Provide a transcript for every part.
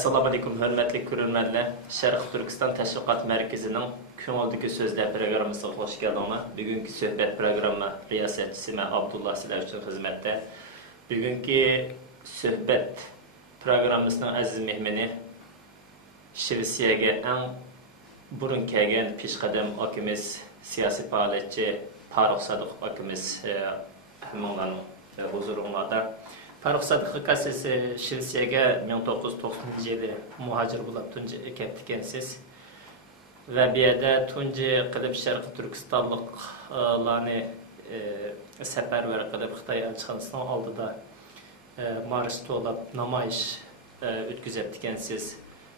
Assalamu alaikum, hörmətli görürmənlər. Şərq Türkistan Təşviqat Mərkəzinin Köngüldəki Sözlər proqramımıza xoş gəldiniz. Bugünkü söhbət proqramı riyasətçisi mən Abdullah sizlər üçün xidmətdə. Bugünkü söhbət proqramımızın əziz mehmini Şivisiyaga ən burun kəlgən peshqadam akimiz, siyasi fəaliyyətçi Farruq Sadiq akimiz həminlərin huzurunda. Farruq Sadiq siz Şivisiyaga 1990 yılı muhacir bo'lib tunji ketdikansiz va bu yerda tunji qilib Sharq Turkistonliklarni safarbar qilib Xitoy elchixonasining oldida marsh to'lab namoyish o'tkazibdikansiz.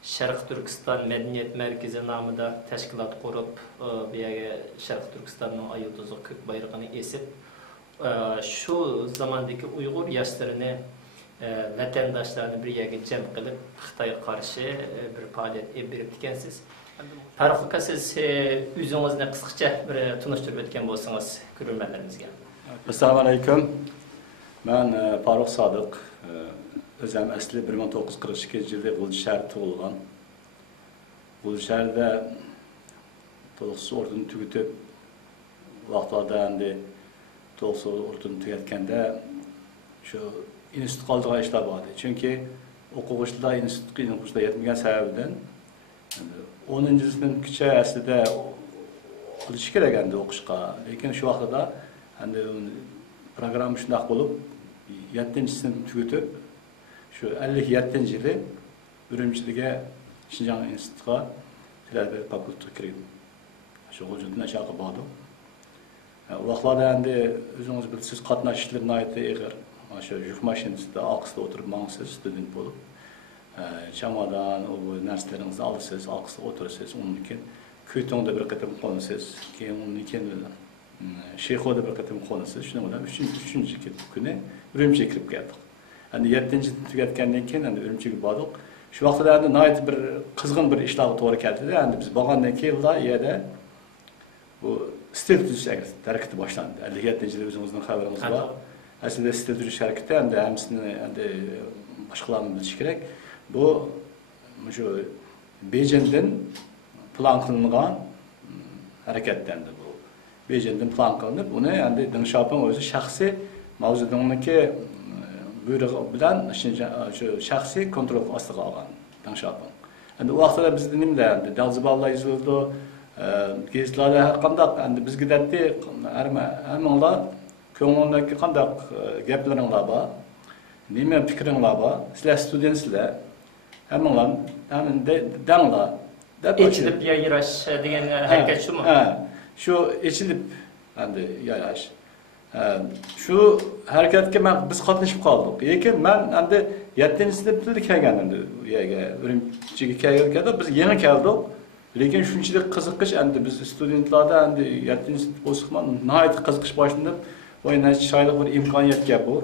Sharq Turkiston Madaniyat Markazi nomida tashkilot qurib, bu yerga Sharq Turkistonning ayutuzi ko'k bayrog'ini esib, şu zamandaki Uyghur yaşlarını, vatandaşlarını bir yerga cem qilib, Xitoyga qarshi bir faoliyat olib beribdikansiz. Farruq siz o'zingizni qisqacha bir tunishtirib o'tgan bo'lsangiz ko'ruvchilarimizga. Assalomu alaykum. Men Farruq Sadiq, o'zim asli 1942 yilda G'uljisharda tug'ilgan. G'uljisharda to'liq o'rtani tugatib, vaqtlarda endi to'liq o'rtani tugatganda shu institut qoldigan ishlar bor edi. Chunki o'quvchilar institutga o'qishga yetmagan sababidan 10-sinfgacha aslida olish kerak endi o'qishga. Lekin shu vaqtda endi programma shunday bo'lib 7-sinf tugatib, shu 57-yili Urumchiga Xinjiang institutiga tilarbiyat fakultetiga kirdim. Shu G'uljitdan aşağı bordim. Vaqtlarda endi o'zingiz bilasiz, qatnashishlar nihoyatda ig'ir. Shu yuk mashinasida oqsida o'tirib mangsiz student bo'lib, chamodan bu narsalaringizni olasiz, oqsida o'tirasiz, undan keyin Ko'tonda bir qatam qo'nasiz, keyin undan keyin Sheyxoda bir qatam qo'nasiz. Shuning bilan 3-chi kuni Urumchiga kirib keldik. Endi 7-sinfni tugatgandan keyin endi Urumchiga bordik. Shu vaqtda endi nihoyat bir qizg'in bir ishlarga to'g'ri keldi. Endi biz borgandan keyin yerda bu stil tuzish harakati boshlandi. 57-yilda o'zimizning xabarimiz bor. Aslida stil tuzish harakati endi hammasini endi boshqalarni bilish kerak. Bu shu Beijingdan plan qilingan harakatdan bu. Beijingdan plan qilinib, uni endi Deng Xiaoping o'zi shaxsiy mavzudingniki buyrug'i bilan shu shaxsiy kontrol ostiga olgan Deng Xiaoping. Endi u vaqtda bizda nimda endi dalziballar yozildi. Gezitlarda har qanday endi bizga datdi hammalar ko'ngildagi qanday gaplaringlar bor, nima fikringlar bor, sizlar studentsizlar, hammalar danglar deb Echilib yayrash degan harakat shumi? Ha, shu echilib endi yayrash. Shu harakatga biz qatnashib qoldik. Lekin men endi 7-sinfda kelgan endi u yerga Urumchiga kelganda biz yangi keldik. Lekin shunchalik qiziqish endi biz studentlarda endi 7-sinf bo'lsak ham nihoyat qiziqish boshlanib, o'yinga chiqaylik bir imkoniyatga bu.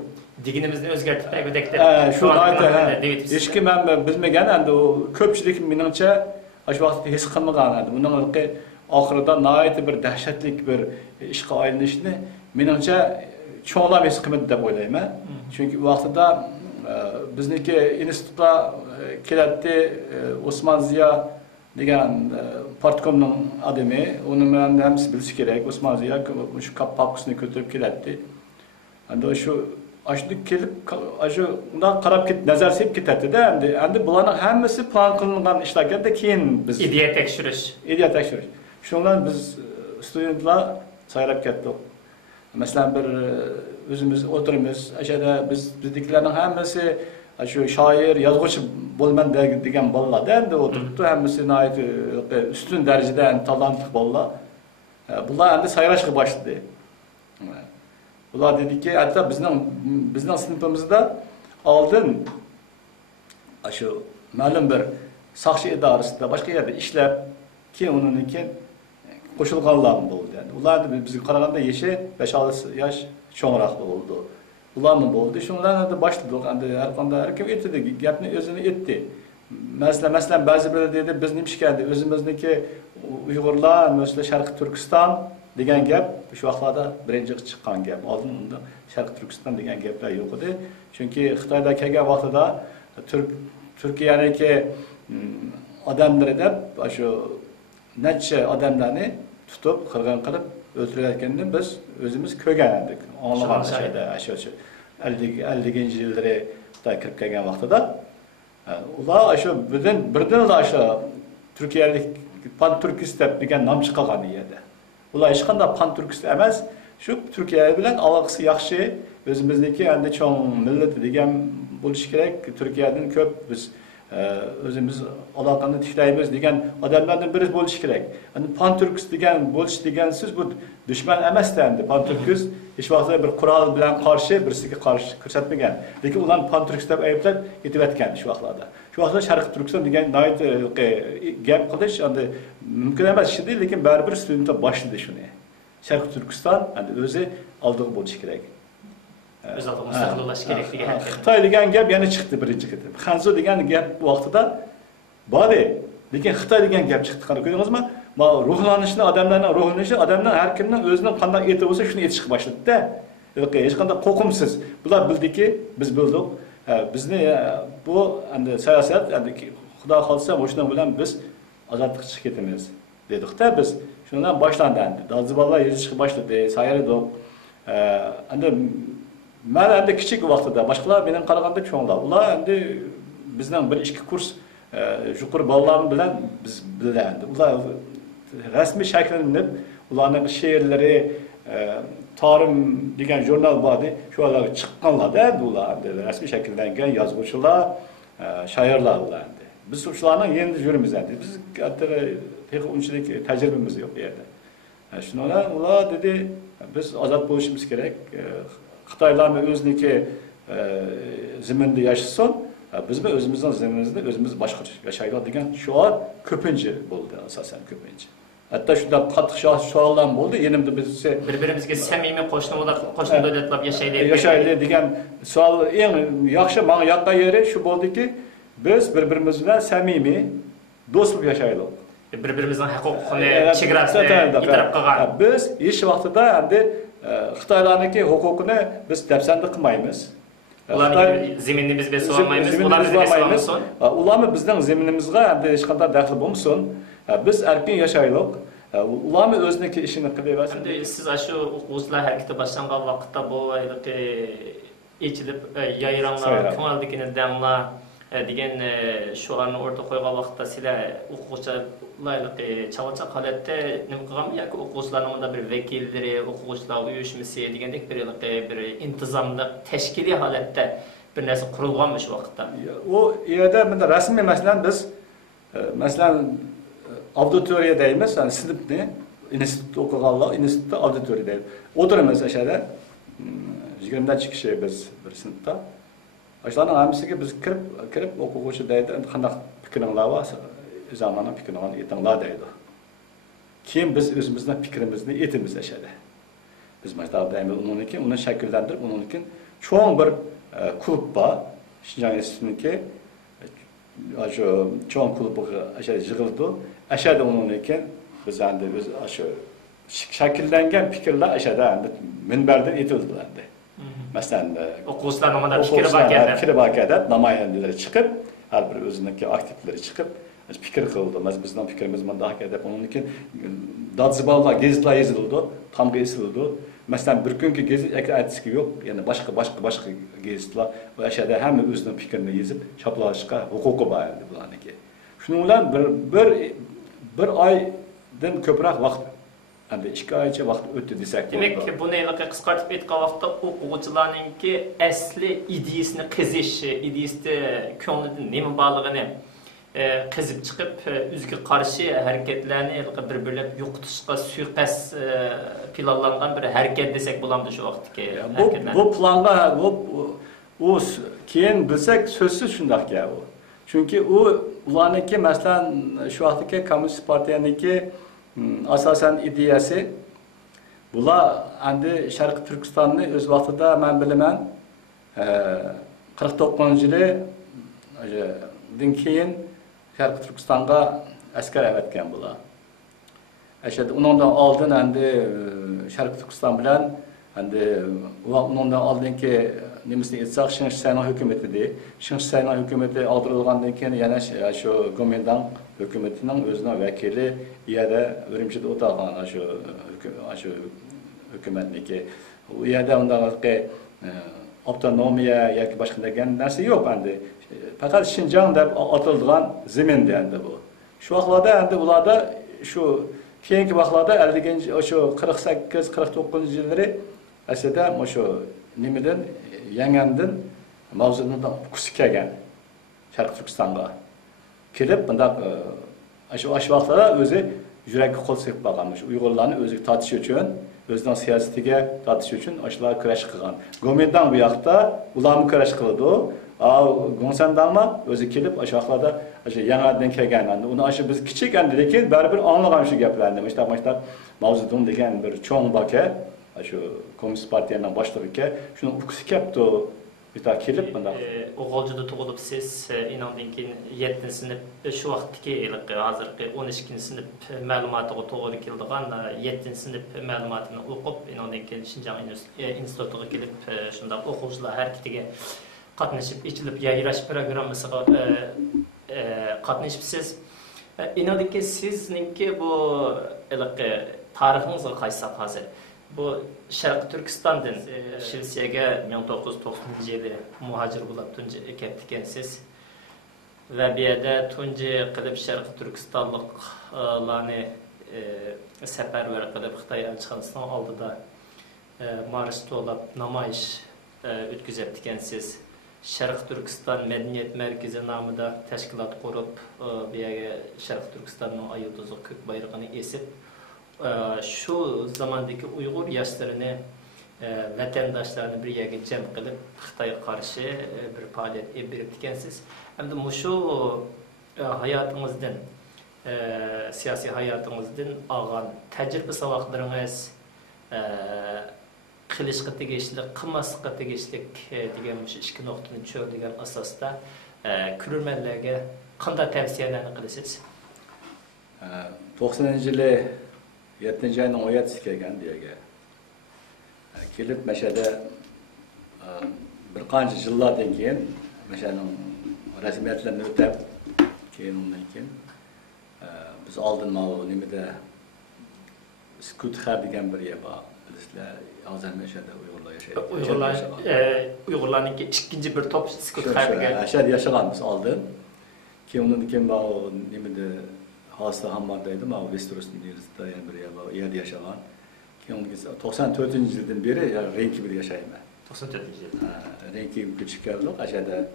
Diginimizni o'zgartirib qo'ydikda. Shu aytdi. Hech kim ham bilmagan endi u ko'pchilik meningcha shu vaqtda his qilmagan endi. Buning oxirida nihoyat bir dahshatli bir ishga aylanishni meningcha cho'nglar his qilmadi deb o'ylayman. Chunki u vaqtda bizniki institutda keladi Osmon Ziyo degan partkomning adami, uni men hamsi bilish kerak. Osmon Ziyo shu papkasini ko'tarib keladi. Endi shu ashlik kelib, shundan qarab nazar sepib ketadi-da. Endi bularning hammasi plan qilingan ishlarga keyin biz ideya tekshirish. Shundan biz studentlar sayrab ketdik. Masalan bir o'zimiz o'tiramiz, ashada biznikilarning hammasi shu shoir, yozuvchi bo'lman degan bolalar endi o'tiribdi, hammasi nihoyat ustun darajada talantli bolalar. Bular endi sayrashga boshladi. Bular dediki, hatta bizning sinfimizda oldin shu ma'lum bir soqchi idorasida boshqa yerda ishlab, keyin undan keyin qo'shilganlar bo'ldi. Ular bizga qaraganda yashi 5-6 yosh cho'ngroq bo'ldi. Ularni bo'ldi. Shundan boshladik. Endi har qanday kim aytdi, gapni o'zini aytdi. Masalan, ba'zi birlar dedi, biz nima ishkandi, o'zimizniki Uyg'urlar, mesela Sharq Turkiston degan gap shu vaqtlarda birinchi chiqqan gap. Oldin unda Sharq Turkiston degan gaplar yo'q edi. Chunki Xitoyda kelgan vaqtida Türkiye'deki adamları da şu neçe adamlarını tutup kırgın kılıp öldürürken biz özümüz kögendik. Anlamadık şeyde aşağı 50. yılları da kirip kelgen vaxtıda. Ular aşağı birden aşağı Türkiye'lik pan-Türkist degan nam chiqargan yerda. Ular hech qanday pan-Türkist emas. Şu Türkiye bilen alakası yaxshi, özümüzdeki endi çoğun millet degan bo'lishi kerak. Türkiye'den köp biz özümüz alakani tiklaymiz degan adamlardan biri bo'lishi kerak. Endi pan-Türkist degan bo'lish degan siz bu düşman emas endi. Pan-Türkist hech vaqtda bir Qur'on bilan qarshi, birisiga qarshi ko'rsatmagan. Lekin ular pan-Türkist deb ayblab ketayotgan shu vaqtlarda. Şu vaqtda Sharq Turkiston degan gap qilish endi mumkin emas shidi, lekin baribir studentlar boshladi shuni. Sharq Turkiston endi o'zi oldiga bo'lishi kerak. O'z oldiga mustaqillashish kerak degan. Xitoy degan gap yana chiqdi birinchi qitim. Xanzo degan gap bu vaqtida bor, lekin Xitoy degan gap chiqdi. Qarab ko'rdingizmi? Ma ruhlanishni, odamlarning ruhlanishni, odamlar har kimning o'zining qanday eti bo'lsa shuni etishga boshladi-da. Hech qanday qo'rqimsiz. Bular bildiki, biz bildik. Bizni bu endi siyosat endi Xudo xolsa o'shaning bilan biz ozodlik chiqib ketamiz dedik-da biz. Shundan boshlandi endi. Daziballar yezishga boshladi, sayradik. Endi men endi kichik vaqtida boshqalar bilan qaraganda cho'nglar. Ular endi bizning bir ikki kurs yuqori bolalar bilan biz bilandi. Ular rasmiy shakllanib, ularning she'rlari Tarım degan jurnal vardı. Şu aralar çıkanlar da ular rasmiy shakllangan yozuvchilar, shoirlar ulardı. Biz shularning endi yurimiz endi. Biz pek unchalik tajribamiz yo'q bu yerda. Shundan ular dedi, biz ozod bo'lishimiz kerak. Xitoylarning o'ziniki zaminda yashasın, biz o'zimizning zaminimizda o'zimiz boshqa yashaylik degan shior ko'pincha bo'ldi, asosan ko'pincha. Hatta shunda qattiq shoirlar bo'ldi. Yenimda biz bir-birimizga samimiy qo'shni davlatlar yashaylik degan savol eng yaxshi menga yoqqan yeri shu bo'ldiki, biz bir-birimiz bilan samimiy do'st bo'lib yashaylik. Bir-birimizning huquqini, chegarasini e'tirof qilgan. Biz hech vaqtida endi Xitoylarniki huquqini biz dafsanda qilmaymiz. Ularning zaminini biz besib olmaymiz, ular bizni besib olmasin. Ularni bizning zaminimizga endi hech qanday daxli bo'lmasin. Biz erkin yaşaylik. Ularni o'ziniki ishini qilaversin. Endi siz shu o'quvchilar harakati boshlangan vaqtda bu ichilib yayranglar, ko'ngildagini danglar degan shularni o'rta qo'ygan vaqtda sizlar o'quvchilarni chalachaq holatda nima qilganmi yoki o'quvchilarning unda bir vakillari, o'quvchilar uyushmasi degandek bir intizomli tashkiliy holatda bir narsa qurilganmi shu vaqtda? O yerda bunda rasmiy masalan biz masalan auditoriya deymiz, yani sınıfni, institutda o'qiganlar, institutda auditoriya deymiz. O'tiramiz aşağıda, 20 kishi biz bir sinfda. Shularning hammasiga biz kirib o'quvchi deydi, qanday fikringlar bor, zamonaviy fikringlarni aytinglar deydi. Keyin biz o'zimizning fikrimizni aytamiz aşağıda. Biz maktab deymiz, uni shakllantirib, uniki cho'ng bir klub bor, Şinjan institutuniki şu çoğun kulübü aşağı yığıldı. Aşağıda onun için biz endi biz aşağı şekillengen fikirler aşağıda endi minberden etildilerdi. Mesela o'quvchilarning mana fikri bakada namayandiler çıkıp, her bir özündeki aktifleri çıkıp fikir kıldı. Mesela bizden fikrimiz bunda hakikaten onun için dadziballar geziler yazıldı, tam yazıldı. Mesela bir günkü gezi ekratisi yok. Yani başka geziler ve aşağıda hem özünün fikrini yazıp çaplaşka hukuku bağlı bulanıki. Şununla bir aydan ko'proq vaqt, endi 2 oycha vaqt o'tdi desak bo'ladi. Demak, buni qisqartib aytgan vaqtda o'quvchilarningki asli ideyasini qizish, ideyasida ko'nglida nima borligini qizib chiqib, o'ziga qarshi harakatlarni bir-birlab yo'qotishga suiqasd planlangan bir harakat desak bo'lamdi shu vaqtdagi harakatlar. Bu planga o keyin bilsak so'zsiz shundoq gap u. Chunki ularniki masalan shu vaqtdagi Kommunist partiyaniki asosan ideyasi bular endi Sharq Turkistonni o'z vaqtida men bilaman 49-yildan keyin Sharq Turkistonga askar avatgan bular. Aşağıda ondan oldin endi Sharq Turkiston bilan endi ondan oldingi nemisini etsaq, Şinç Saylan hökümeti de. Şinç Saylan hökümeti aldırılgandan keyin yana şu Gomendan hökümetinin özüne vekili iyada Ürümçide otagan şu hökümetniki. U iyada undaqı avtonomiya yoki boshqa degan narsa yo'q endi. Faqat Şinjan deb atılgan zeminde endi bu. Şu vaqtlarda endi ularda şu keyingi vaqtlarda 50 şu 48-49 yilları aslida şu nimadan yangandan mavzudan kusi kelgan Sharq Turkistonga kelib bundaq shu vaqtlarda o'zi yurakka qo'l sepib qolganmish. Uyg'urlarni o'ziga tortish uchun, o'zining siyosatiga tortish uchun shular kurash qilgan. Gomendan bu yoqda ularni kurash qildi. Gongsandanma o'zi kelib shu vaqtlarda shu yangadan kelgan. Uni biz kichik endi, lekin baribir anglagan shu gaplarni. Mashtab mavzudan degan bir cho'ng baka şu Komünist Partiyanın başlığıke şunu ukusu kaptı bir daha kelip bunda. Oğulcuda tugulup siz inandın ki 7. sınıf şu vaxtki ilk hazırki 12. sınıf məlumatıga toğru kildiğan 7. sınıf məlumatını okup inandın ki Şinjan institutuga kelip şunda oğulcular hareketiga qatnaşıp içilip yayraş programmasıga qatnaşıp siz inandın ki sizninki bu ilk tarixinizga qaytsaq hazır. Bu Şarkı Türkistan'dan Şilsiye'ge 1990 yılı muhacir bulup tunca keptikensiz ve bir yerde tunca kılıp Şarkı Türkistanlıklarını seferber kılıp Xitay elçixanasının aldıda marş dolap namayış ütküzeptikensiz Şarkı Türkistan Medeniyet Merkezi namıda teşkilat kurup bir yere Şarkı Türkistan'ın ayıldızı kök bayrağını esip şu zamandaki Uygur yaşlarını, vatandaşlarını bir yerге cem kılıp Xitay'a karşı bir faaliyet biriktikensiz. Hem de şu hayatınızdan, siyasi hayatınızdan ağan tecrübe savaklarınız, qilishqa tegishli, qilmaslikqa tegishli degan shu ikki nuqtani cho'rdigan asosda ko'rmanlarga qanday tavsiyalarni qilasiz? 90-yili 7 ayning 17 kelgan diye. Kelib mashada bir qancha yillardan keyin mashaning rasmiyatlarini o'tab keyin undan keyin biz oldin nimada Skutxar degan bir yer bor. Bizlar hozir mashada Uyg'urlar yashaydi. Uyg'urlarning ikkinchi bir top Skutxar degan ashar yashaganmiz oldin. Keyin undan keyin nimada hasta hammadaydı ama Westeros'un yerinde yani bir yer var, yerde yaşayan. Keyin 94 yıldan beri Renki bir yaşayım ben. 94 yıl. Renki küçük geldik. Aşağıda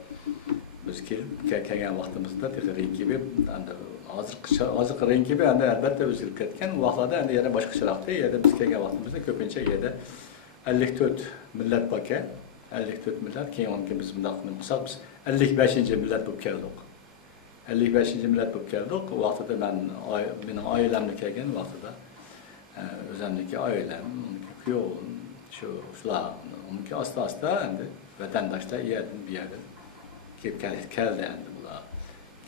biz kelgan vaqtimizda Renki bir hozir Renki bir albatta o'zgarib ketgan. U vaqtlarda endi yana boshqacharoqda yerda biz kelgan vaqtimizda ko'pincha yerda 54 millat bor ekan. 54 millat. Keyin biz bunday qilsak biz 55 millat bo'lib keldik. 55 millat bo'lib keldik. O vaqtda mening oilamni kelgan vaqtida o'zimniki oilam, kuyovim, shular, uniki asta endi vatandoshlar yerdan bu yerga keldi endi bular.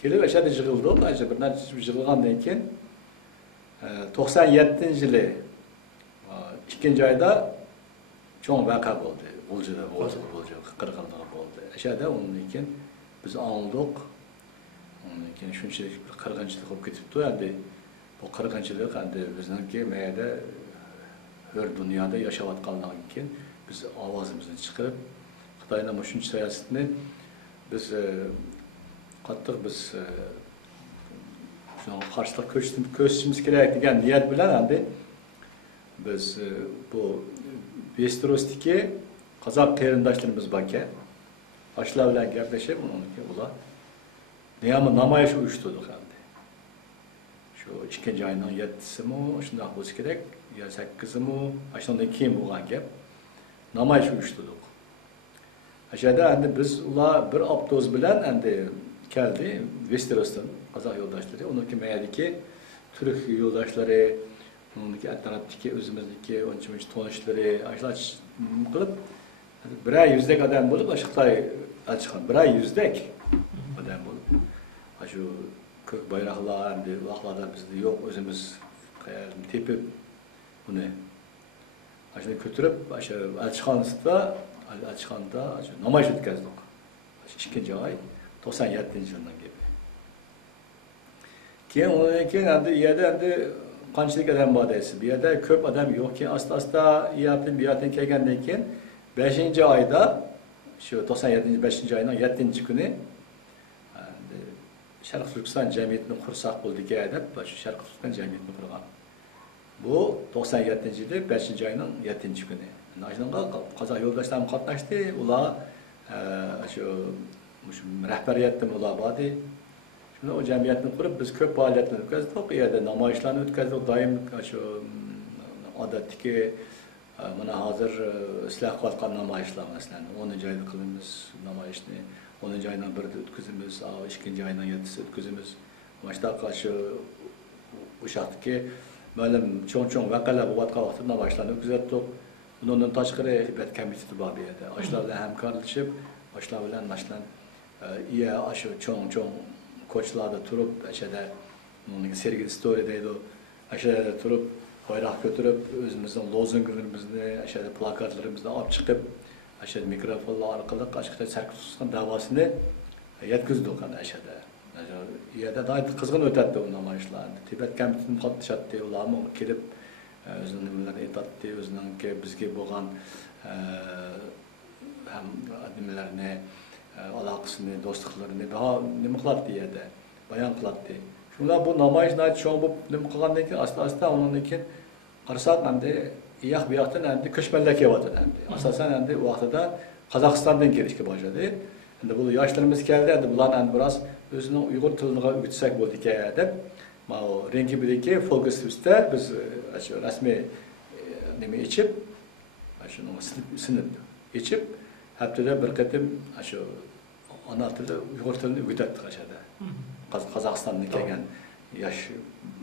Kelib o'shada yig'ildik, bir necha yig'ilgandan keyin 97-yili 2-oyda cho'ng vaqa bo'ldi. G'uljida bo'ldi, qirg'inlar bo'ldi. O'shada undan keyin biz anladik. Keyin shunchalik bir qirg'inchilik bo'lib ketibdi. Endi bu qirg'inchilik endi bizningki mayda hur dunyoda yashayotgandan keyin biz ovozimizni chiqarib Xitoyning shuncha siyosatini biz qattiq biz shunga qarshilik ko'rsatishimiz kerak degan niyat bilan endi biz bu Westeros'dagi qozoq qarindoshlarimiz bor ekan. Ashlar bilan gaplashib, ular namoyish uyushtirdik endi. Shu 2-oyning 7-simi shunday bo'lishi kerak, yo 8-simi, shundan keyin bo'lgan gap. Namoyish uyushtirdik. Ashada endi biz ular bir avtobus bilan endi keldi Westeros'dan qozoq yo'ldoshlari, uniki mayadiki turk yo'ldoshlari, uniki atrofdagi o'zimizniki uncha-muncha tanishlari, ashlar qilib biray yuzdak odam bo'lib, Xitoy elchixon biray yuzdak odam bo'lib şu kök bayraklar endi vaqtlarda bizde yo'q, o'zimiz tepib buni ashuni ko'tarib, o'sha elchixonasida açıqanda namoyish o'tkazdik. 2-oy 97-yildan gibi. Keyin endi yerda endi qanchalik odam bor deysiz. Bu yerda ko'p odam yo'q. Keyin asta-asta bu yerdan kelgandan keyin 5-oyda shu 97 5-oyning 7-kuni Sharq Turkiston jamiyatini qursak bo'ldi-ki deb shu Sharq Turkiston jamiyatini qurgan. Bu 97-yili 5-oyning 7-kuni. Naşnınğa Qazaq yoldaşlarım qatnaşdı. Ular şu rahbariyatdan ular badi. Şunu o cemiyetini kurup biz köp faaliyetler o'tkazdik. Yerda namoyishlarni o'tkazdik. Doim şu odatdagi mana hozir isloh qilayotgan namoyishlar masalan 10-oyda qilamiz namoyishni, 10-oyning 1-ida o'tkazamiz, 2-oyning 7-sida o'tkazamiz. Mana shunaqa shu o'shatdagi ma'lum cho'ng-cho'ng voqealar bo'layotgan vaqtda namoyishlarni o'tkazdik. Bundan tashqari tibbiyot komiteti bor bu yerda. Oshlar bilan hamkorlashib, oshlar bilan mashlan shu cho'ng-cho'ng ko'chalarda turib, ashada uning sergi story deydi. Ashada turib, bayroq ko'tarib, o'zimizning lozunglarimizni, ashada plakatlarimizni olib chiqib, ashada mikrofonlar orqali ashada sarkiston davosini yetkazdik ana ashada. Yerda doim qizg'in o'tadi u namoyishlar. Tibbiyot komitetining qatnashadi, ularni kelib özünün bilen etatdi, özünün ki bizge boğan hem adimlerini, alakasını, dostluklarını daha nima qiladi yerda, bayon qiladi. Shunlar bu namoyishlar cho'ng bo'lib nima qilgandan keyin asta-asta undan keyin qarasak endi bu yoqdan endi ko'chmanlar kelyapti endi. Asosan endi u vaqtida Qozog'istondan kelishga boshladi. Endi bu yoshlarimiz keldi, endi bularni endi biroz o'zining Uyg'ur tilini o'rgatsak bo'ldi-ki deb Mao Rengibidagi Focus House'da biz rasmiy nima ichib, shuni sinib ichib, haftada bir qatim shu ona tilida Uyg'ur tilini o'rgatdik ashada. Qozog'istondan kelgan yosh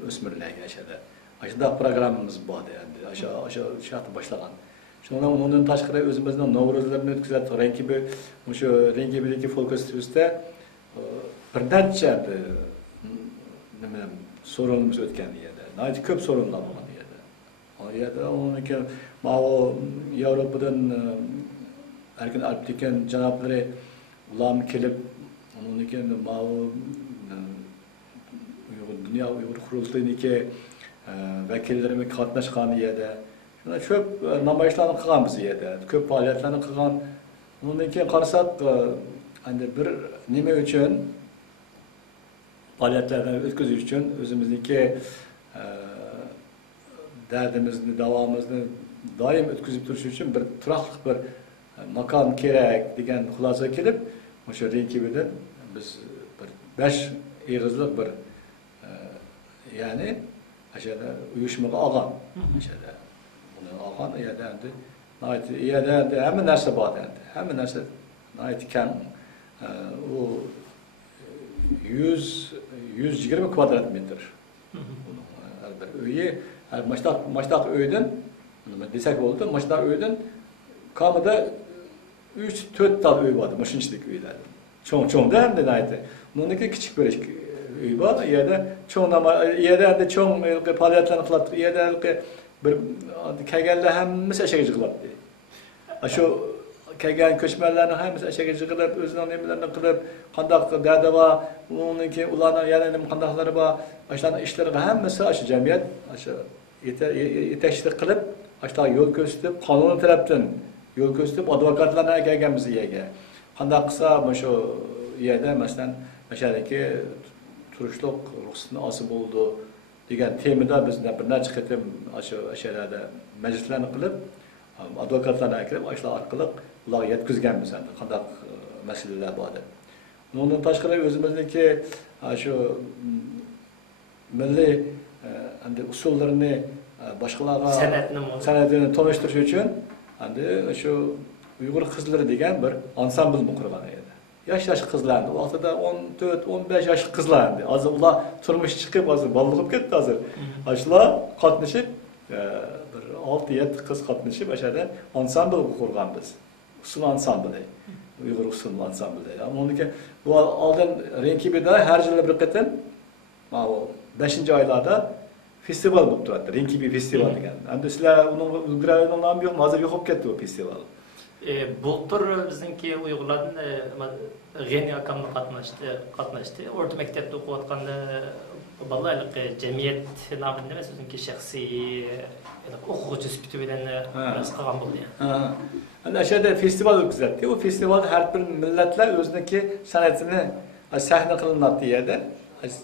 o'smirlarga ashada. Ashada programmamiz bor endi. O'sha shart boshlagan. Shundan tashqari o'zimizning Navro'zlarni o'tkazdik. Rengibidagi Focus House'da bir necha nima sorunumuz o'tgan yerda. Nayt ko'p sorunlar bo'lgan yerda. O yerda uniki Mao Yevropadan erkin Alptiken janoblari ularni kelib, uniki Mao Dünya Uyg'ur qurultayiniki vakillarimiz qatnashgan yerda. Shuna ko'p namoyishlarni qilganmiz yerda. Ko'p faoliyatlarni qilgan. Undan keyin qarasak, endi bir nima uchun faaliyetlerden o'tkazish uchun o'zimizniki dardimizni, davomimizni doim o'tkazib turish uchun bir turaqli bir makon kerak degan xulosa kelib, o'sha Renkibidan biz bir 5 ig'izliq bir ya'ni ashada uyushmaga olgan. Ashada buni olgan yerda endi hamma narsa bor endi. Hamma narsa kam u 120 kvadrat metr. Her bir öyi, maçtak öyden, desek oldu, maçtak öyden kamada 3-4 tal öy vardı, maşın içindeki öyler. Çoğun da hem de neydi. Bununki küçük bir öy var, yerde çoğun faaliyetlerini kılattık, yerde bir kegelle hemmisi eşeği kılattı. Şu kelgan ko'chmanlarning hammasi ashagacha qilib, o'zining nimalarini qilib, qandaq dardi bor, uningki ularning yana nima qandaqlari bor, ashlarning ishlariga hammasi shu jamiyat shu yetakchilik qilib, ashlar yo'l ko'rsatib, qonun tarafdan yo'l ko'rsatib, advokatlarni kelganmiz yerga. Qandaq qilsa, shu yerda masalan, mashadagi turishliq ruxsatni olsa bo'ldi degan temada biz bir necha qatim shu ashlarda majlislarni qilib, advokatlarni kirib, ashlar orqali ular yetkazganmiz endi qandaq masalalar bor deb. Undan tashqari o'zimizniki shu milliy endi usullarini boshqalarga san'atini tanishtirish uchun endi shu Uyg'ur qizlari degan bir ansamblni qurgan edi. Yosh qizlarni u vaqtida 14-15 yosh qizlar endi. Hozir ular turmush chiqib, hozir bolaligib ketdi hozir. Ashlar qatnashib bir 6-7 qiz qatnashib ashada ansambl qurgan biz. Usul ansambli, Uyg'ur usul ansambli. Ammo bu oldin Renkibida har yil bir qatim, mana 5-oylarda festival bo'lib turadi. Renkibi festival degan. Endi sizlar uning ulgurayotgan nomi yo'q, hozir yo'qolib ketdi bu festival. Bultur bizimki Uygurlardan Geni akamla katnaştı. Orta mektepte okuyatqanda balalık cemiyet namını demez bizimki şahsi okuğucu süpütü bilen biraz qalğan boldu yani. Hani aşağıda festival ötküzətdi. O festival her bir milletler özündeki sanatını sahne kılınattığı yerde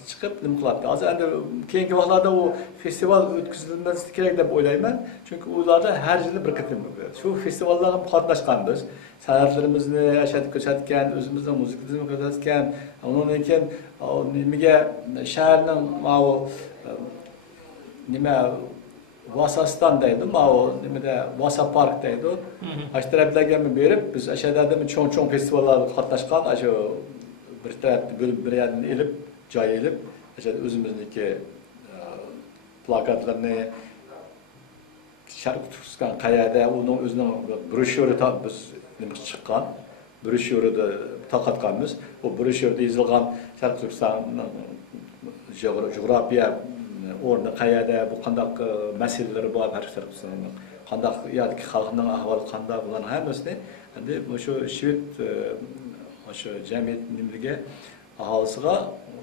çıkıp nim kılattı. Az önce keyinki vaxtlarda o festival ötküzülmesi gerek dep oylayman. Çünkü ularda her yıl bir kıtım. Şu festivallarga qatnaşqanбыз. Sanatlarımızı aşağıda körsatgan, özümüzün müzikimizni körsatgan, ondan keyin nimaga shaharning o nima Vasastan deydi, o nimada Vasa Park deydi. Aş taraflarga berip biz aşağıda çoğun festivallarda qatnaşqan, aşu bir tarafda bölüp bir yerden elip, joy elip, aşağıda özümüzdeki plakatlarını şarkı tutuşkan qayada onun özünün broşürü biz nima chiqqan, broşürde taqatqanmiz. O broşürde yozilgan şarkı tutuşkanning coğrafya orada qayada bu qandaq məsələləri var hər tərəfdən. Qandaq yadiki xalqның ahvalı qandaq bulan hamısını endi şu Şved şu cəmiyyət nimlige ahalısıga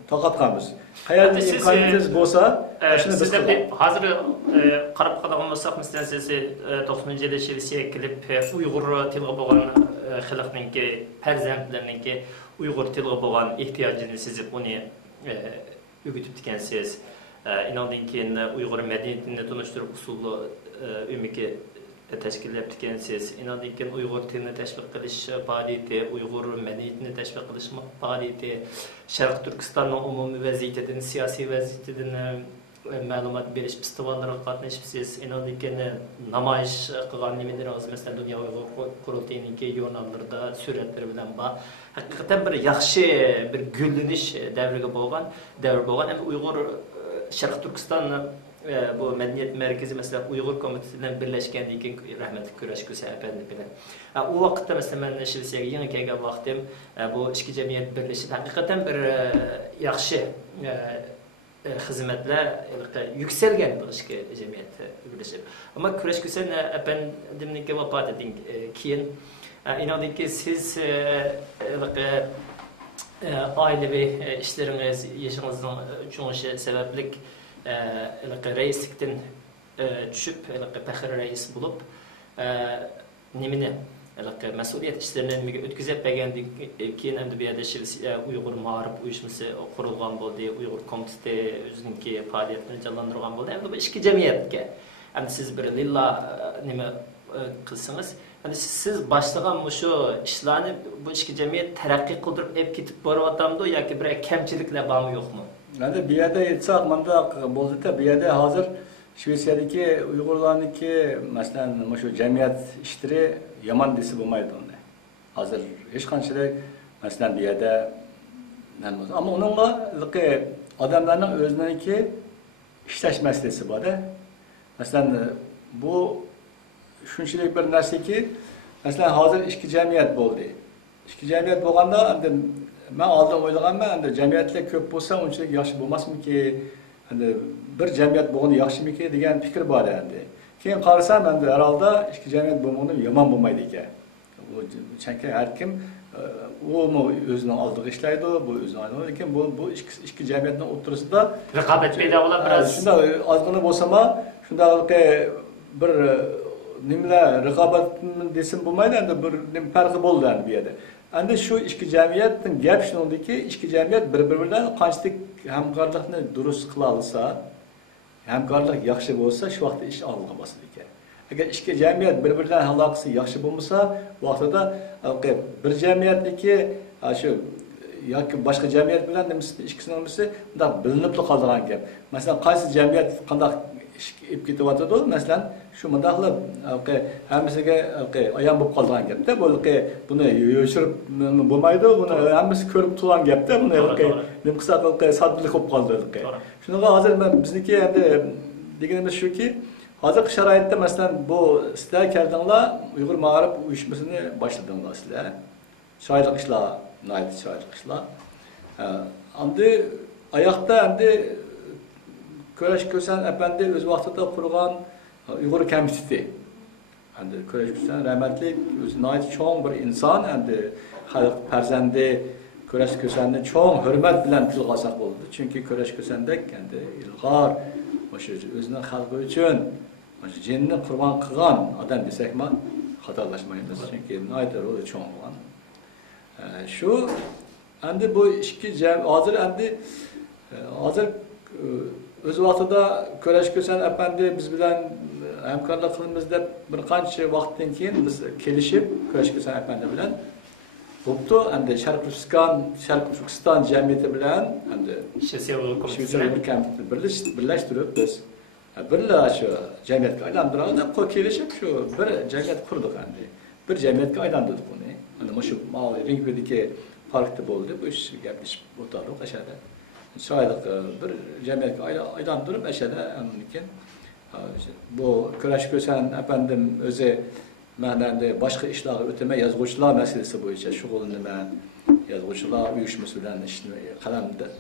taqatqanmiz. Qayada imkanınız bolsa, şunu biz hazır qarab qadağan bolsaq, məsələn siz 90-cı ildə Şvesiya kelib Uyğur tilgə bolğan xalqningki farzandlarningki Uyğur tilgə bolğan ehtiyacını sizib onu ügütüb dikensiz. İnandan keyin Uyghur medeniyetini tanıştırıp usullu ümiki teşkil etdikensiz. İnandan keyin Uyghur tilini teşvik qilish faaliyeti, Uyghur medeniyetini teşvik qilish faaliyeti, Şarq Türkistanning umumiy vaziyatidan, siyosiy vaziyatidan ma'lumot berish festivallarga qatnashibsiz. İnandan keyin namoyish qilgan nimalarimiz, masalan, Dünya Uyghur Qurultayiningki jurnallarda suratlar bilan bor. Haqiqatan bir yaxshi bir gullanish davriga davr bo'lgan. Ham Uyghur Şarq Türkistan bu medeniyet merkezi mesela Uyghur komitesinden birleşkendiği için rahmetli Küreş Köse efendi bilen. O vakitte mesela ben Şilsiye'ye yeni kelgen vaktim bu işki cemiyet birleşti. Hakikaten bir yaxşı hizmetle yükselgen bu işki cemiyet birleşip. Ama Küreş Köse efendimden vefat edin kiyin. İnanın ki siz ailevi işleriniz, yaşınızın çoğu sebeplik reislikten düşüp, pəxir reis bulup, nimini, mesuliyet işlerini ötküzep bəgəndik keyin əmdi bir yerde Uyghur Mağrib uyuşması kurulğan boldu, Uyghur Komiteti özününki faaliyetini canlandırğan boldu. Əmdi bu işki cemiyetke, əmdi siz bir lilla nime kılsınız. Yani siz başlagan şu işlerini bu işki cemiyet terakki kıldırıp hep gidip barıvatamdı ya ki bir kemçilikle bağımı yok mu? Yani bir yerde yetsek manda bozdu da bir yerde hazır Şvesiyadaki Uygurlarınki mesela şu cemiyet işleri yaman desi bulmaydı onu. Hazır hiç kançılık mesela bir yerde ama onunla adamların özününki işleş meselesi var da. Mesela bu şunçilik bir narsa ki mesela hazır işki cemiyet oldu. İşki cemiyet bolganda ben aldım oylaganman cemiyetle köp bolsa unchalik yaxshi bo'lmasmi ki bir cemiyet bolganda yaxshimi ki degan fikr bor endi. Keyin qarasam endi herhalde işki cemiyet bo'lganda yomon bo'lmaydi ekan. Çünkü her kim o mu özünün aldığı işleydi, bu özünün aldığı lekin bu işki cemiyetinin o'rtasida raqobat paydo bo'lib biraz shunda ozgina bo'lsa-ma, shunda bir nimalar raqobat desin bo'lmaydi, endi bir nim farqi bo'ldi endi bu yerda. Endi shu ishki jamiyatning gap shundaki, ishki jamiyat bir-biri bilan qanchalik hamkorlikni durust qila olsa, hamkorlik yaxshi bo'lsa, shu vaqtda ish olg'a bosadi ekan. Agar ishki jamiyat bir-biridan aloqasi yaxshi bo'lmasa, vaqtida bir jamiyatniki shu yoki boshqa jamiyat bilan ishkisini bunday bilinib qoldigan gap. Masalan, qaysi jamiyat qanday ish olib ketyapti, masalan, shu mundaqlar hammasiga ayon bo'lib qolgan gapda, buni yo'shirib bo'lmaydi, buni hammasi ko'rib turgan gapda, buni nima qilsa sodlik bo'lib qoldi. Shunaqa hozir bizniki endi deganimiz shuki, hozirgi sharoitda masalan bu sizlar keldinglar, Uyg'ur Ma'rib uyushmasini boshladinglar sizlar. Chiroyli ishlar, nihoyat chiroyli ishlar. Endi oyoqda endi Köreş Kösen efendi öz vaqtida qurgan Uyg'ur komiteti. endi Köreş Kösen rahmetli özüne ait çoğun bir insan endi xalq farzandi Köreş Kösenni çoğun hürmet bilen tilga alsak boldu. Çünkü Köreş Kösendek endi ilg'or o'sha o'zining xalqi uchun o'sha jinni qurbon qilgan odam desakmi xatolashmaymiz. Chunki nihoyat roli cho'ng bo'lgan. Shu endi bu ikki hozir o'z vaqtida Köreş Kösen efendi biz bilan hamkorlik qilamiz deb bir qancha vaqtdan keyin biz kelishib Köreş Kösen efendi bilan bo'pti endi Sharq Turkiston jamiyati bilan endi birlashtirib biz birla shu jamiyatga aylantiramiz deb kelishib shu bir jamiyat qurdik endi. Bir jamiyatga aylantirdik uni. Endi shu Mali Ringvediki parkda bo'ldi bu ish gaplashib o'tirdik ashada. Chiroyli bir jamiyatga aylantirib ashada keyin bu Köreş Kösen efendim o'zi Məndə başqa işlərə ötəmə yazğıçılar məsələsi boyunca şüğullanaman. Yazğıçılar uyuşması bilan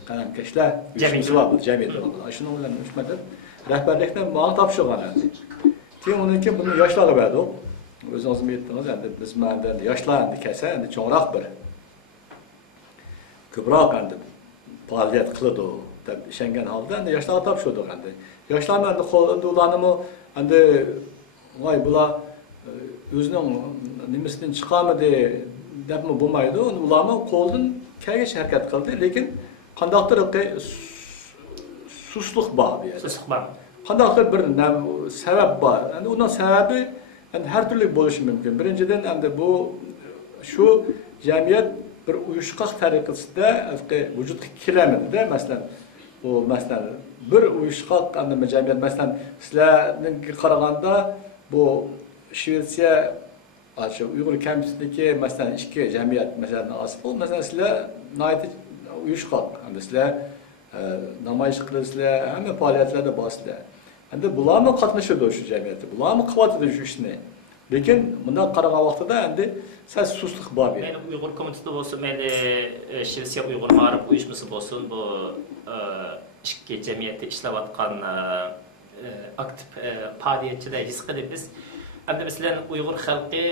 qalamkeşlər uyuşması var bu cəmiyyətdə. Şunu bilan uyuşmadı. Rəhbərlikdən mənə tapşırğan endi. Keyin onunki bunu yaşlara verdik. Özünüz aytdınız endi biz məndə yaşlar endi kəsə endi çoğraq bir. Kübrak endi fəaliyyət qıldı deb işəngan halda endi yaşlara tapşırdık endi. Yaşlar məndə qo'lda ulanımı endi vay bular özünün nimesinden çıqamıdı debmi bo'lmaydi. Ularni qo'ldan kelgach harakat qildi, lekin qandaqdir susluq bor bu yerda. Susluq bor. Qandaqdir bir sabab bor. Endi undan sababi endi har turli bo'lishi mumkin. Birinchidan endi bu shu jamiyat bir uyushqoq tariqasida vujudga kiramadi-da, masalan bu masalan bir uyushqoq endi jamiyat masalan sizlarga qaraganda bu Şvetsiya aşu Uyghur kampüsündeki mesela iki cemiyet mesela asıl mesela sizler nayet uyuşqoq endi sizler namoyish qilasizlar hamma faoliyatlarda borsizlar. Endi bularni qatnashadi shu jamiyatda. Bularni qilyapti shu ishni. Lekin bundan qaragan vaqtida endi siz susluq bor bu. Meni Uyg'ur komiteti bo'lsin, meni Shvetsiya Uyg'ur ma'rif uyushmasi bo'lsin, bu ikki jamiyatda ishlayotgan aktiv faoliyatchilar his qilib biz endi mesela Uyg'ur xalqi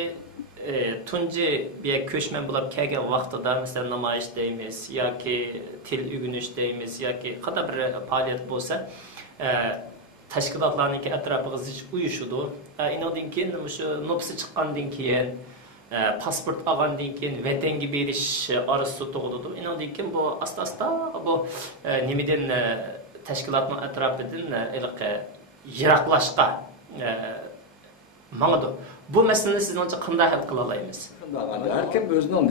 tunji bir ko'chman bo'lib kelgan vaqtida mesela namoyish deymiz yoki til o'rganish deymiz yoki qanday bir faoliyat bo'lsa tashkilotlarning atrofiga zich uyushidi. Inondan keyin o'sha nopsi chiqqandan keyin pasport olgandan keyin vatanga berish orasi tug'iladi. Inondan keyin bu asta-asta bu nimadan tashkilotning atrofidan yiroqlashqa mağdur. Bu meseleni sizningcha qanday hal qila olamiz? Har kim o'zining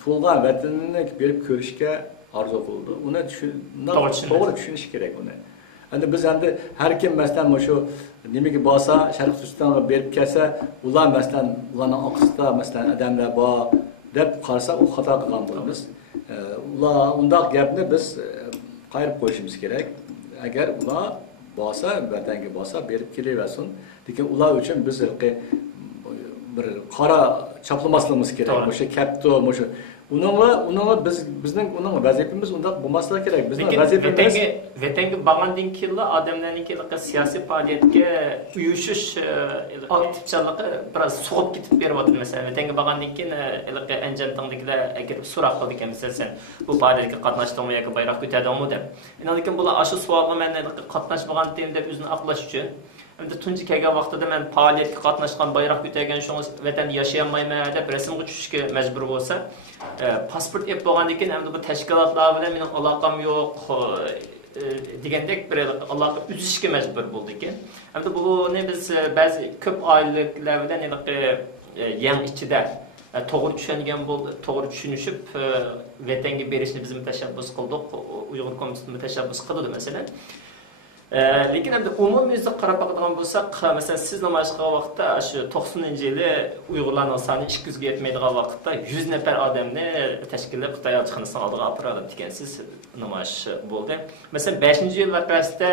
tug'ilgan vatanini berib ko'rishga orzu qildi. Uni to'g'ri tushunish kerak uni. Endi biz endi har kim masalan shu nimaga borsa, Sharq Turkistonga berib kelsa, ular masalan ularning oqsida masalan odamlar bor deb qarasa u xato qilgan bo'lamiz. Ular undaq gapni biz qayirib qo'yishimiz kerak. Agar ular borsa, vatanga borsa berib kelaversin. Lekin ular uchun biz bir qora chaplamasligimiz kerak. O'sha kapto, o'sha uningga bizning vazifamiz unda bo'lmasligi kerak. Bizning vazifamiz vatanga borgandan keyin odamlarning siyosiy faoliyatga uyushish aktivchaligi biroz so'g'ib ketib beryapti. Masalan, vatanga borgandan keyin anjantangdagilar agar so'roq qilgan masalan, bu faoliyatga qatnashdingmi yoki bayroq ko'tardingmi deb. Lekin bular shu savolga men qatnashmagandim deb o'zini aqlash uchun endi tunji kelgan vaqtida men faoliyatga qatnashgan bayroq ko'targan shunga vatanda yashayolmayman deb rasmga tushishga majbur bo'lsa, pasport olib bo'lgandan keyin endi bu tashkilotlar bilan mening aloqam yo'q degandek bir aloqa uzishga majbur bo'ldik. Endi buni biz ba'zi ko'p oilalar bilan yang ichida to'g'ri tushungan bo'ldi, to'g'ri tushunishib vatanga berishni biz tashabbus qildik. Uyg'ur komiteti tashabbus qildi masalan. Lekin endi umumiyatga qarab bakadigan bo'lsak, masalan siz namoyish qilgan vaqtda shu 90-yili Uyg'urlarning soni 200 ga yetmaydigan vaqtda 100 nafar odamni tashkillab Xitoy elchixonasining oldiga olib borib ekansiz namoyish bo'ldi. Masalan 5-yil vaqtida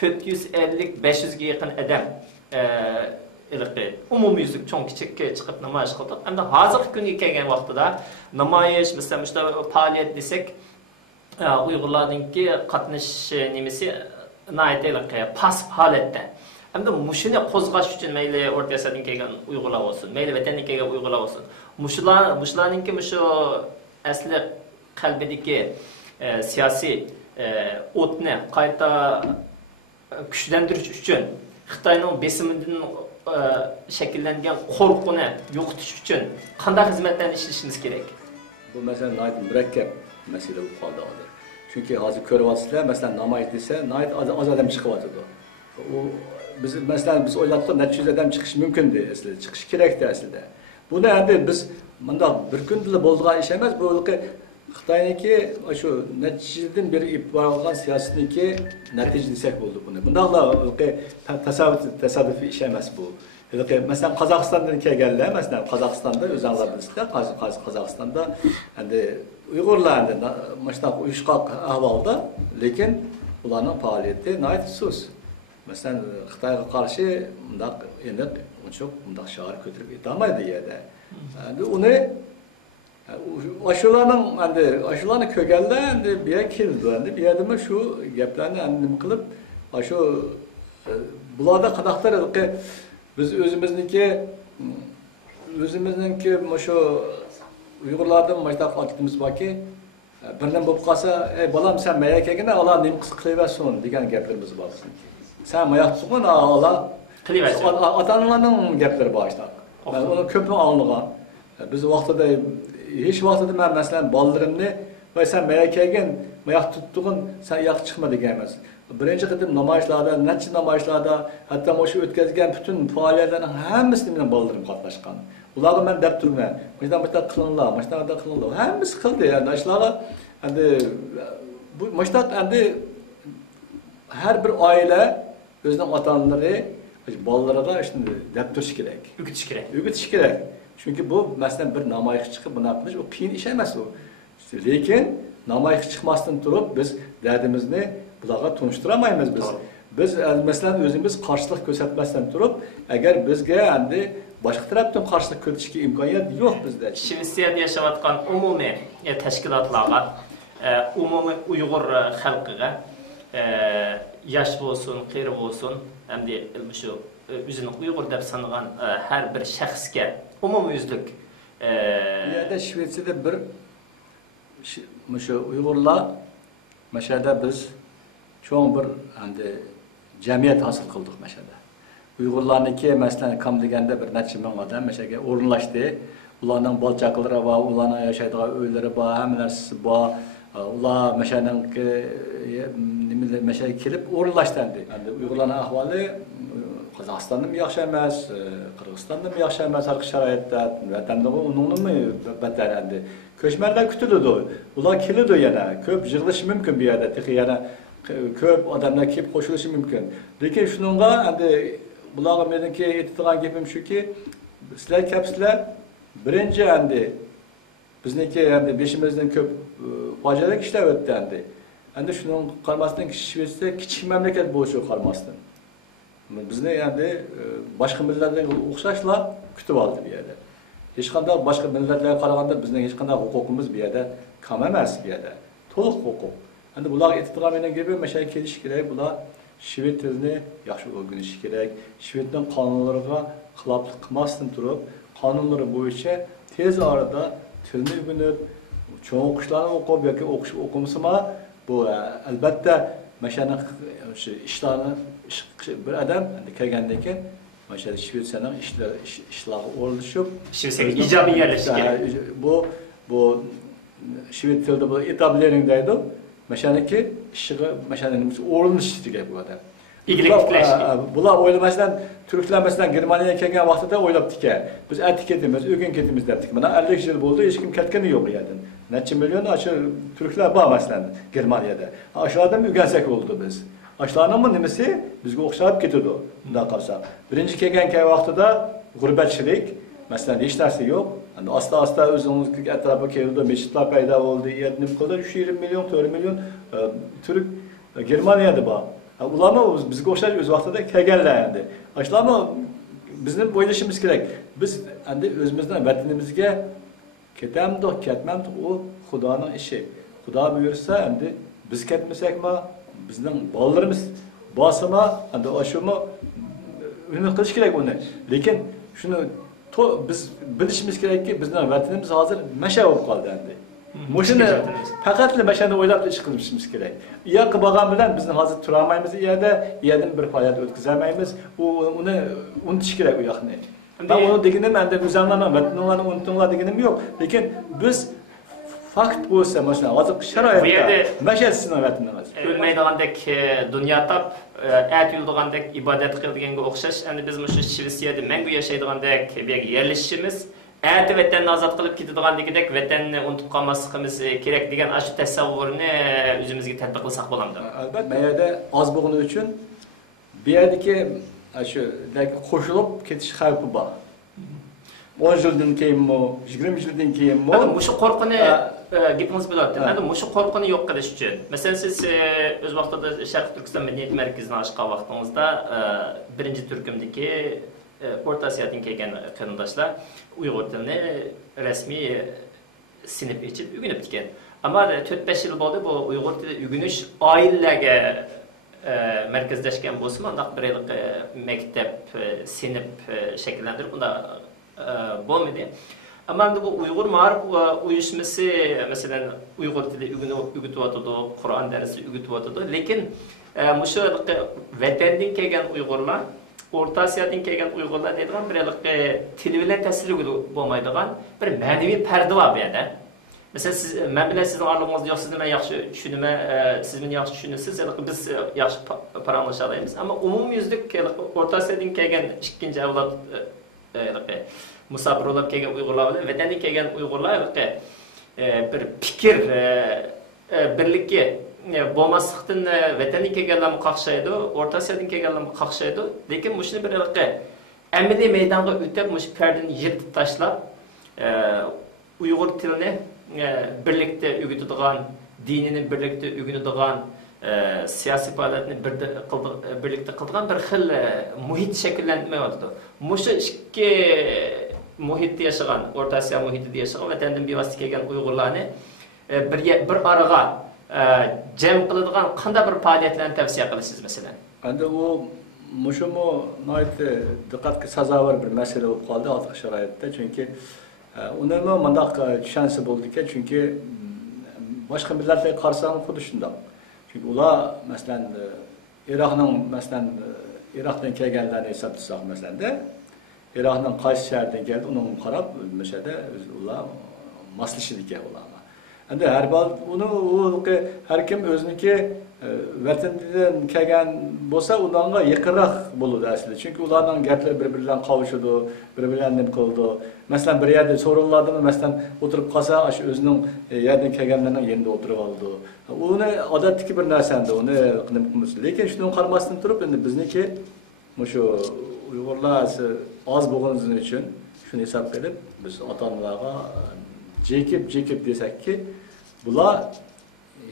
450-500 ga yaqin odam umumiyatga cho'ng kichikka chiqib namoyish qildik. Endi hozirgi kunga kelgan vaqtida namoyish masalan shunda faoliyat desak, Uyg'urlarningki qatnashish nimasi nayteliq pas holatda. Hem de muşunu kozgaş için meyli orta yasadan kelgen Uygurlar olsun, meyli vatandan kelgen Uygurlar olsun. Muşlarınki muşu asli kalbideki siyasi o'tni qayta kuchlantirish uchun Xitoyning besimidan shakllangan qo'rquvni yo'qotish uchun qanday xizmatlarni ishlashimiz kerak? Bu mesela mürekkep mesele bu kaldı. Çünkü hazır körvatçılar mesela namayit ise az adam çıkıvatıdı. O biz oyladık neticede adam çıkış mümkündü aslında, çıkış gerekti aslında. Bu ne yani biz bunda bir gün dili bolduğu iş emez, bu ülke Xitay'daki şu neticeden bir ipvar olan siyasetindeki netice desek oldu bunu. Bunda da ülke tesadüfi iş emez bu. Mesela Kazakistan'dan geldiler, mesela Kazakistan'da özellikle bizde, Kazakistan'da yani Uygurlar mesela uyuşkak ahvalda, lakin onların faaliyeti nayet sus. Mesela Xitay'a karşı yine çok şahar kötülük itamaydı yerde. Yani onu aşılarını kögelden bir yer kildi. Bir yerde şu geplerini annem kılıp aşı bularda kadaklar biz özümüzdeki şu Uygurlardan başta fatihimiz var ki birden bu kalsa balam sen meyekegine Allah nim kız kılıversin diyen geplerimiz var. Sen mayak tutun Allah kılıversin. Atanların gepleri başta. Onu köpü anlığa. Biz vaxtada hiç vaxtada ben mesela ballarımını ve sen meyekegen mayak tuttuğun sen yak çıkma diyemez. Birinci kıtım namayışlarda, netçi namayışlarda, hatta o şu ötközgen bütün faaliyetlerin hemmisini benim ballarım katlaşkan. Ularga ben dep durma. Maçta kılınlar, maçta kılınlar. Hemimiz kıldı yani. Aşılara bu maçta her bir aile özünün ata-analары balalara şimdi dep turish kerak. Ügütish kerak. Çünkü bu mesela bir namayış çıkıp bunu yapmış, o kıyin iş emas o. Lekin namayış çıkmasdan durup biz derdimizni bularga tunuşturamaymiz biz. Biz mesela özümüz karşılık göstermezden durup, eğer bizge endi başka taraftan karşılık ko'rsatishga imkoniyat yok bizde. Shvetsiyada yashayotgan umumiy tashkilotlarga, umumiy Uyg'ur xalqiga, yosh bo'lsin, qari bo'lsin, hamda shu o'zini Uyg'ur deb sanagan har bir shaxsga umumyuzlik. Bu yerda Shvetsiyada bir shu Uyg'urlar mashada biz cho'ng bir jamiyat hosil qildik mashada. Uyg'urlarniki masalan kam deganda bir necha ming odam mashaga o'rinlashdi. Ularning bolchaqlari va ularning yashaydigan uylari bor, hamma narsasi bor. Ular mashananki nimalar mashaga kelib o'rinlashdi. Endi Uyg'urlarning ahvoli Qozog'istonda ham yaxshi emas, Qirg'izistonda ham yaxshi emas har sharoitda. Vatanda uningmi battar endi. Ko'chmanlar kutiladi. Ular keladi yana. Ko'p yig'ilish mumkin bu yerda. Yana ko'p odamlar kelib qo'shilishi mumkin. Lekin shuningga endi bularga meniki aytadigan gapim shuki, sizlar kelibsizlar, birinchi endi bizniki endi beshimizdan ko'p fojiali ishlar o'tdi endi. Endi shuning qaramasdan Shvetsiya kichik mamlakat bo'lishi qaramasdan. Bizni endi boshqa millatlarga o'xshashla kutib oldi bu yerda. Hech qanday boshqa millatlarga qaraganda bizning hech qanday huquqimiz bu yerda kam emas bu yerda. To'liq huquq. Endi bular aytadigan mening gapim mashaga kelish kerak, bular Shved tilini yaxshi o'rganishi kerak. Shvedning qonunlariga xiloflik qilmasdan turib, qonunlari bo'yicha tez orada tilni o'rganib, cho'ng o'qishlarni o'qib yoki o'qimasama bu albatta mashani shu ishlarni bir odam kelgandan keyin mashada Shvetsiyaning ishlari o'rnashib, Shvetsiyaga ijobiy yerlashish kerak. Bu Shved tilida bu etablering deydi. Mashaniki ishiga mashanani o'rinish degan bu odam. İglik tiklash. Bular o'ylamasdan turklar masalan Germaniyaga kelgan vaqtida o'ylabdiki, biz aytib ketamiz, o'g'in ketamiz debdik. Mana 50 yil bo'ldi, hech kim ketgani yo'q yerdan. Necha million aşı turklar bor masalan Germaniyada. Aşılardan o'rgansak bo'ldi biz. Aşılarning nimasi bizga o'xshab ketadi. Bunday qilsak. Birinchi kelgan vaqtida g'urbatchilik, masalan hech narsa yo'q. Yani asta özümüzdeki etrafı keldi, meşitler payda oldu, yetnim qildi, 320 milyon, 4 milyon Türk Germaniyada bor. Ularni bizga o'xshash o'z vaqtida kelganlar endi. Ashlarni bizning o'ylashimiz kerak. Biz endi o'zimizdan vatanimizga ketamdi, ketmamdi, u Xudoning ishi. Xudo buyursa endi biz ketmasakmi, bizning bolalarimiz bosima endi o'shumi unumli qilish kerak uni. Lekin shuni biz bilishimiz kerakki, bizning vatanimiz hozir masha bo'lib qoldi endi. Moshini faqat mashani o'ylab ish qilishimiz kerak. U yoqqa borgan bilan bizni hozir tura olmaymiz, yerdan bir faoliyat o'tkazolmaymiz. Uni unutish kerak u yoqni. Ben onu deginim, ben de müzemlemem, vatanlarını unutunlar deginim yok. Lekin biz fakt bo'lsa, mesela hozir sharoitda mashasini vatanimiz. O'lmaydigandek dunyo tap, at yuldigandek ibodat qildiganga o'xshash. Endi biz shu Shvetsiyada mangu yashaydigandek yerlashishimiz, at vatanni ozod qilib ketadiganligidek vatanni unutib qolmasligimiz kerak degan shu tasavvurni o'zimizga tatbiq qilsak bo'lamdi. Albatta, bu yerda oz bo'lgani uchun bu yerdagi shu qo'shilib ketish xavfi bor. 10 yildan keyinmi, 20 yildan keyinmi? Shu qo'rqini gapingiz bo'lyapti. Endi shu qo'rqini yo'q qilish uchun. Masalan, siz o'z vaqtida Sharq Turkiston madaniyat markazidan chiqqan vaqtingizda birinchi turkumdagi O'rta Osiyodan kelgan qarindoshlar Uyg'ur tilini rasmiy sinf ichib o'rganib ekan. Ammo 4-5 yil bo'ldi bu Uyg'ur tili o'rganish oilalarga merkezleşken bo'lsa, undaq bir yillik maktab, sinf shakllantirib unda bo'lmaydi. Ammo endi bu Uyg'ur ma'rif uyushmasi, masalan, Uyg'ur tili o'rgatyotdi, Qur'on darsi o'rgatyotdi, lekin shu vatandan kelgan Uyg'urlar, O'rta Osiyodan kelgan Uyg'urlar deydigan bir yillik til bilan ta'sir bo'lmaydigan bir ma'naviy parda bor bu yerda. Mesela siz, ben bile sizin ağırlığınız yok, siz ben yaxşı düşünüme, siz beni yaxşı düşünürsünüz, biz yaxşı paranlaşalayımız. Ama umum yüzlük Orta Asya'dan kelgen ikinci evlat musafir olup kelgen Uygurlar bilen, vatandan kelgen Uygurlar bir fikir, birlikki bo'lmaslikdan vatandan kelganlarni qaqshaydi, Orta Asya'dan kelganlarni qaqshaydi. Lekin shuni bir amaliy maydonga o'tib, shu pardani yirtib tashlab, Uyg'ur tilini birlikte o'rgatadigan, dinini birlikte o'rganadigan, siyosiy faoliyatni birlikte qiladigan bir xil muhit shakllanmayapti. Shu ikki muhitda yashagan, O'rta Osiyo muhitida yashagan vatandan bevosita kelgan Uyg'urlarni bir araga jam qiladigan qanday bir faoliyatlarni tavsiya qilasiz masalan? Endi u mushumu diqqatga sazovor bir masala bo'lib qoldi hozirgi sharoitda, chunki Onlarla mandaq tushunsa bo'ldiki, chunki boshqa millatlarga qarasam xuddi shundoq. Chunki ular masalan Iroqdan kelganlarni hisoblasak masalanda, Iroqdan qaysi shahardan keldi, uni qarab, o'zmashada ular moslashadi ekan ular. Endi har kim o'ziniki vatandan kelgan bo'lsa, ularga yaqinroq bo'ladi aslida. Chunki ularning gaplari bir-biridan qovushadi, bir-biridan nima qildi. Masalan, bir yerda so'ralladimi, masalan, o'tirib qolsa, shu o'zining yerdan kelganlarning yerida o'tirib oldi. Uni odatdagi bir narsanda, uni nima qilamiz. Lekin shuni qaramasdan turib, endi bizniki shu Uyg'urlar oz bo'lganligi uchun shuni hisob qilib, biz ota-onalarga jekib desakki, bular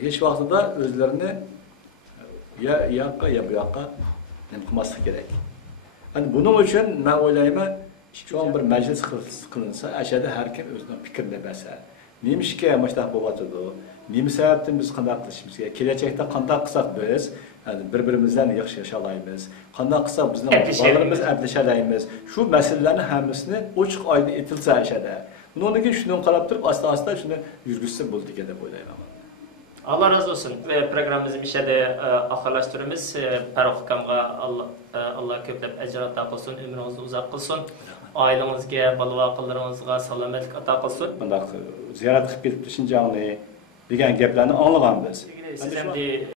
hech vaqtida o'zlarini ya yoqqa ya bu yoqqa nima qilmaslik kerak. Hani buning uchun men o'ylayman, cho'ng bir majlis qilinsa, ashada har kim o'zining fikrini bersa. Nemishga mashtaq bo'lyapti? Nima sababdan biz qanday qilishimiz kerak? Kelajakda qanday qilsak biz bir-birimizdan yaxshi yashalaymiz. Qanday qilsak bizning bolalarimiz ablashalaymiz. Shu masalalarni hammasini ochiq oydin etilsa ashada. Bundan keyin shuni qarab turib, asta-asta shuni yurgizsa bo'ldi deb o'ylayman. Allah razı olsun. Ve programımızı bir şeyde ahırlaştırırız. Faruk Hakam'a Allah köplep ecir ata kılsın, ömrünüzü uzak kılsın. Ailenizge, balıvaqıllarınızga salametlik ata kılsın. Bundak ziyaret qilib ketib Şinjanni degan gaplarni anlagan biz. Siz hem de